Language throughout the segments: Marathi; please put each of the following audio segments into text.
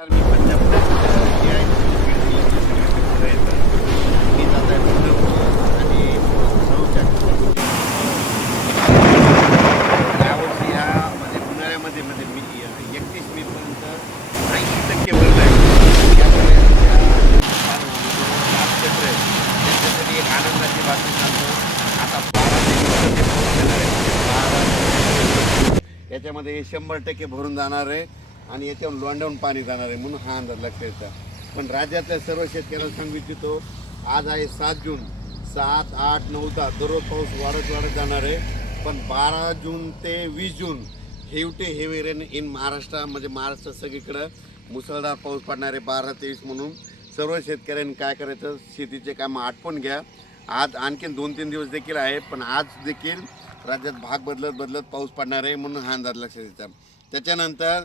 मी पंजाबच्या जे आहे मी जात आहे आणि यावर्षी म्हणजे उन्हाळ्यामध्ये म्हणजे मी एकतीस मे ऐंशी टक्के भरलं आहे. त्यामुळे क्षेत्र आहे एक आनंदाची बातमी सांगतो. आता बारा ते आहे. बारा याच्यामध्ये शंभर टक्के भरून जाणार आहे. आणि याच्यावर लोंडावून पाणी जाणार आहे म्हणून हा अंदाज लक्षात येतो. पण राज्यातल्या सर्व शेतकऱ्यांना सांगू इच्छितो आज आहे सात जून. सात आठ नऊ दहा दररोज पाऊस वाढत वाढत जाणार आहे. पण बारा जून ते वीस जून हेवटे हेवी रेन इन महाराष्ट्र म्हणजे महाराष्ट्र सगळीकडं मुसळधार पाऊस पडणार आहे बारा तेवीस म्हणून. सर्व शेतकऱ्यांनी काय करायचं? शेतीचे कामं आटपून घ्या. आज आणखीन दोन तीन दिवस देखील आहे पण आज देखील राज्यात भाग बदलत बदलत पाऊस पडणार आहे म्हणून हा अंदाज लक्षात येतात त्याच्यानंतर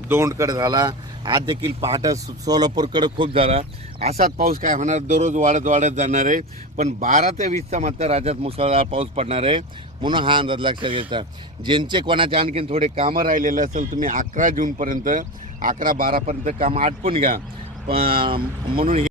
दोंडकडे झाला. आज देखील पहाटा सोलापूरकडे खूप झाला. असाच पाऊस काय होणार? दररोज वाढत वाढत जाणार आहे. पण बारा ते वीसचा मात्र राज्यात मुसळधार पाऊस पडणार आहे म्हणून हा अंदाज लक्षात घ्यायचा ज्यांचे कोणाचे आणखीन थोडे कामं राहिलेले असेल तुम्ही अकरा जूनपर्यंत अकरा बारापर्यंत कामं आटपून घ्या. प- म्हणून हे